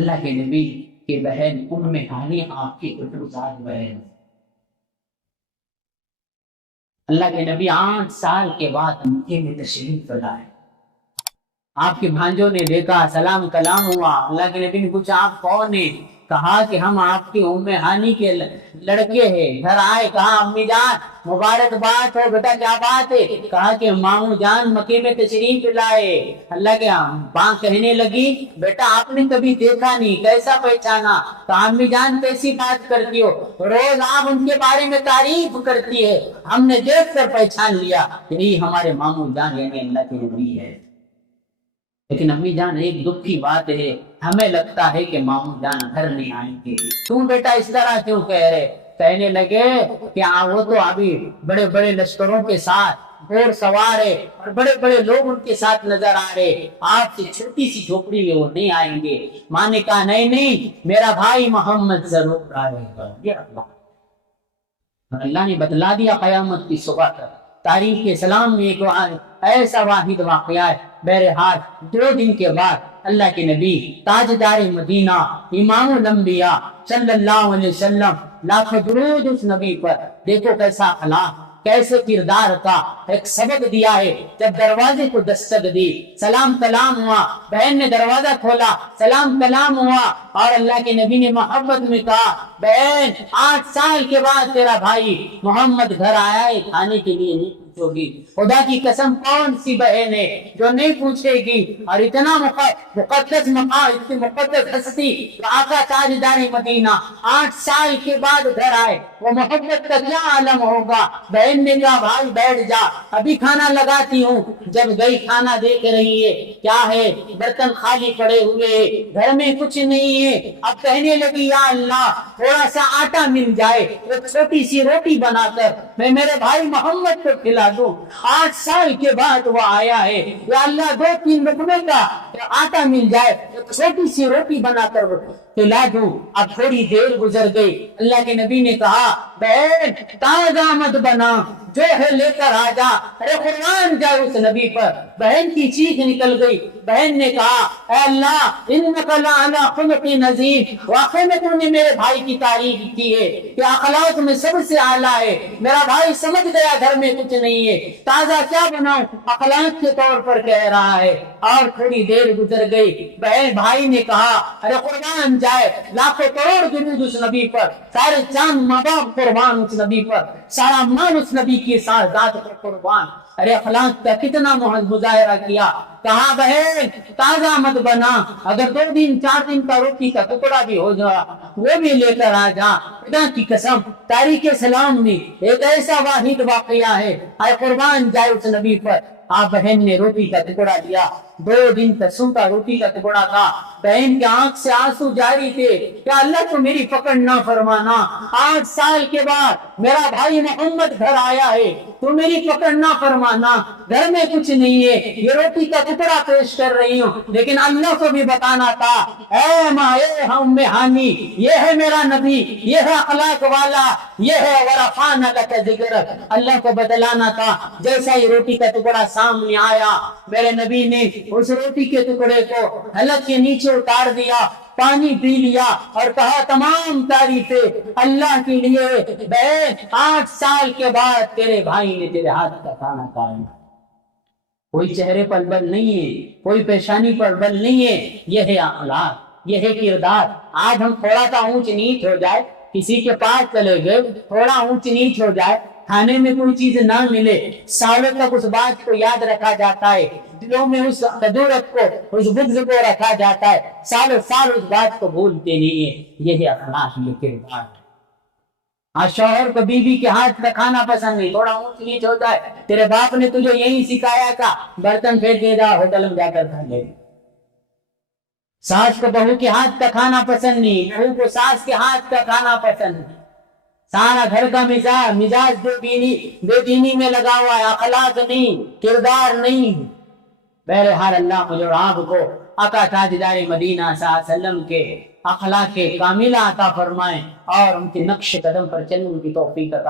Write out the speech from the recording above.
اللہ کے نبی کی بہن ام ہانی آپ کی خصوصیات بہن، اللہ کے نبی 8 سال کے بعد مکے میں تشریف لائے. آپ کے بھانجوں نے دیکھا، سلام کلام ہوا. اللہ کے نبی نے پوچھا آپ کون ہیں؟ کہا کہ ہم آپ کی ام ہانی کے لڑکے ہیں. گھر آئے، کہا امی جان مبارکباد ہو بیٹا، کیا بات ہے؟ کہا کہ ماموں جان مکے میں تشریف لائے. اللہ کے ماں کہنے لگی بیٹا آپ نے کبھی دیکھا نہیں، کیسا پہچانا؟ کہا امی جان کیسی بات کرتی ہو، روز آپ ان کے بارے میں تعریف کرتی ہے، ہم نے دیکھ کر پہچان لیا یہی ہمارے ماموں جان یعنی اللہ کے نبی ہے. لیکن امی جان ایک دکھ کی بات ہے، ہمیں لگتا ہے کہ ماموں جان گھر نہیں آئیں گے. تم بیٹا اس طرح کیوں کہہ رہے؟ کہنے لگے کہ وہ تو ابھی بڑے بڑے لشکروں کے ساتھ گھوڑ سوار ہے اور بڑے بڑے لوگ ان کے ساتھ نظر آ رہے، آپ سے چھوٹی سی جھوپڑی میں وہ نہیں آئیں گے. ماں نے کہا نہیں میرا بھائی محمد ضرور آئے گا. اللہ نے بتلا دیا قیامت کی صبح تک. تاریخ اسلام میں ایک ایسا واحد واقعہ ہے. بہرحال 2 دن کے بعد اللہ کے نبی تاجدار مدینہ امام الانبیاء صلی اللہ علیہ وسلم، لاکھوں درود اس نبی پر. دیکھو کیسا اخلاق، کیسے کردار کا ایک سبق دیا ہے. جب دروازے کو دستک دی، سلام کلام ہوا، بہن نے دروازہ کھولا، سلام کلام ہوا، اور اللہ کے نبی نے محبت میں کہا بہن 8 سال کے بعد تیرا بھائی محمد گھر آیا ہے، کھانے کے لیے نہیں پوچھو گی؟ خدا کی قسم کون سی بہن ہے جو نہیں پوچھے گی؟ اور اتنا مقدس مقام، اتنی مقدس ہستی، آقا تاجدار مدینہ 8 سال کے بعد گھر آئے، وہ محبت کا کیا عالم ہوگا؟ بہن نے کہا بھائی بیٹھ جا، ابھی کھانا لگاتی ہوں. جب گئی کھانا دیکھ رہی ہے، کیا ہے؟ برتن خالی پڑے ہوئے، گھر میں کچھ نہیں ہے. اب کہنے لگی یا اللہ تھوڑا سا آٹا مل جائے، ایک چھوٹی سی روٹی بنا کر میں میرے بھائی محمد کو کھلا دوں. 8 سال کے بعد وہ آیا ہے، یا اللہ 2-3 لقمے کا آٹا مل جائے، ایک چھوٹی سی روٹی بنا کر کھلا دوں. اب تھوڑی دیر گزر گئی، اللہ کے نبی نے کہا بہن تازہ مت بنا، جو ہے لے کر آ جا. ارے قربان جائے اس نبی پر. بہن کی چیخ نکل گئی. بہن نے کہا اے اللہ انک لعلی خلق عظیم، واقعی میں تم نے میرے بھائی کی تعریف کی ہے کہ اخلاق میں سب سے اعلیٰ ہے. میرا بھائی سمجھ گیا گھر میں کچھ نہیں ہے، تازہ کیا بناؤں؟ اخلاق کے طور پر کہہ رہا ہے. اور تھوڑی دیر گزر گئی، بہن بھائی نے کہا ارے قربان جائے لاکھوں کروڑ درود اس نبی پر، سارے چاند ماں باپ قربان اس نبی پر، سارا مان اس نبی کی ساتھ ذات پر قربان. ارے اخلاق کا کتنا مظاہرہ کیا. کہا بہن تازہ مت بنا، اگر 2 دن 4 دن کا روٹی کا ٹکڑا بھی ہو جا وہ بھی لے کر آ جا. خدا کی قسم تاریخ اسلام میں ایک ایسا واحد واقعہ ہے، اے قربان جائے اس نبی پر. آپ بہن نے روٹی کا ٹکڑا دیا، 2 دن تک سوکھا روٹی کا ٹکڑا تھا. بہن کے آنکھ سے آنسو جاری تھے کہ اللہ تو میری پکڑ نہ فرمانا، 8 سال کے بعد میرا بھائی محمد گھر آیا ہے، تو میری پکڑ نہ فرمانا. گھر میں کچھ نہیں ہے، یہ روٹی کا ٹکڑا پیش کر رہی ہوں، لیکن اللہ کو بھی بتانا تھا اے ماں اے ام ہانی یہ ہے میرا نبی، یہ ہے اخلاق والا، یہ ہے ورفعنا لک ذکرک. اللہ کو بتلانا تھا. جیسا ہی روٹی کا ٹکڑا سامنے آیا، میرے نبی نے اس روٹی کے ٹکڑے کو حلق کے نیچے اتار دیا، پانی پی لیا اور کہا تمام تعریفیں اللہ کے لیے. بہن 8 سال کے بعد تیرے بھائی نے تیرے ہاتھ کا کھانا کھایا. کوئی چہرے پر بل نہیں ہے، کوئی پیشانی پر بل نہیں ہے. یہ ہے اخلاق، یہ ہے کردار. آج ہم تھوڑا سا اونچ نیچ ہو جائے، کسی کے پاس چلے گئے، تھوڑا اونچ نیچ ہو جائے، کھانے میں کوئی چیز نہ ملے، سالوں تک اس بات کو یاد رکھا جاتا ہے، دلوں میں اس قدورت کو، اس بغض کو رکھا جاتا ہے، سالوں سال اس بات کو بھولتے نہیں ہیں. یہ ہے اخلاق، یہ کردار. آج شوہر کو بیوی کے ہاتھ کا کھانا پسند نہیں، تھوڑا اونچ نیچ ہو جائے، تیرے باپ نے تجھے یہی سکھایا تھا برتن پھینک دے جا ہوٹل میں جا کر کھا لے. ساس کو بہو کے ہاتھ کا کھانا پسند نہیں، بہو کو ساس کے ہاتھ کا کھانا پسند نہیں. سارا گھر کا مزاج بے دینی میں لگا ہوا ہے، اخلاق نہیں، کردار نہیں. بہرحال اللہ مجھے اور آپ کو آقا تاجدار مدینہ صلی اللہ علیہ وسلم کے اخلاق کاملہ عطا فرمائیں اور ان کے نقش قدم پر چلنے کی توفیق عطا